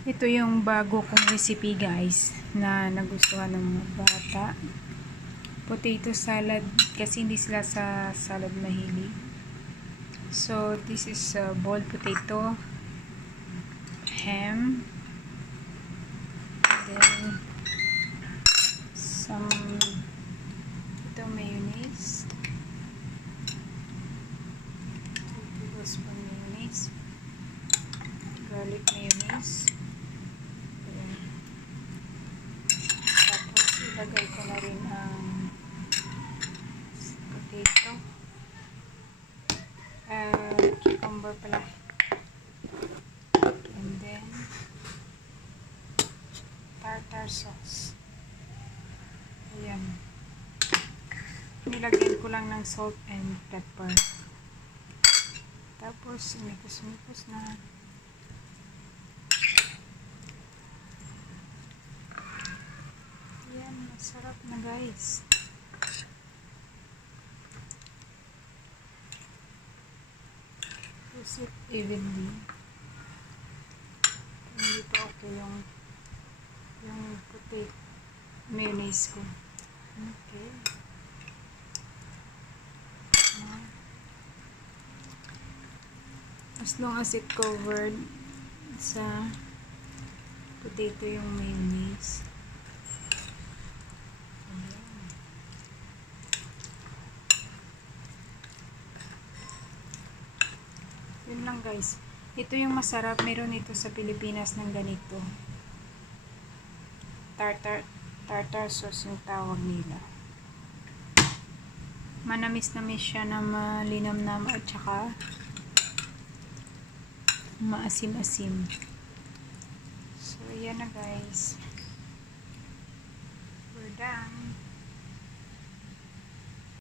Ito yung bago kong recipe guys na nagustuhan ng mga bata. Potato salad kasi hindi sila sa salad mahilig. So this is boiled potato, ham, then some mayonnaise, 2 tablespoon mayonnaise, garlic mayonnaise. Tapos ilagay ko na rin ang potato, cucumber pala, and then tartar sauce. Ayan, nilagyan ko lang ng salt and pepper, tapos imikos-mikos na. Ayan, masarap na guys. Use it evenly. Hindi pa okay yung puti mayonnaise ko. Okay. As long as it covered sa potato yung mayonnaise. Yun lang guys. Ito yung masarap. Meron ito sa Pilipinas ng ganito. Tartar sauce yung tawag nila. Manamis-namis siya na malinamnam at saka maasim-asim. So, yan na guys.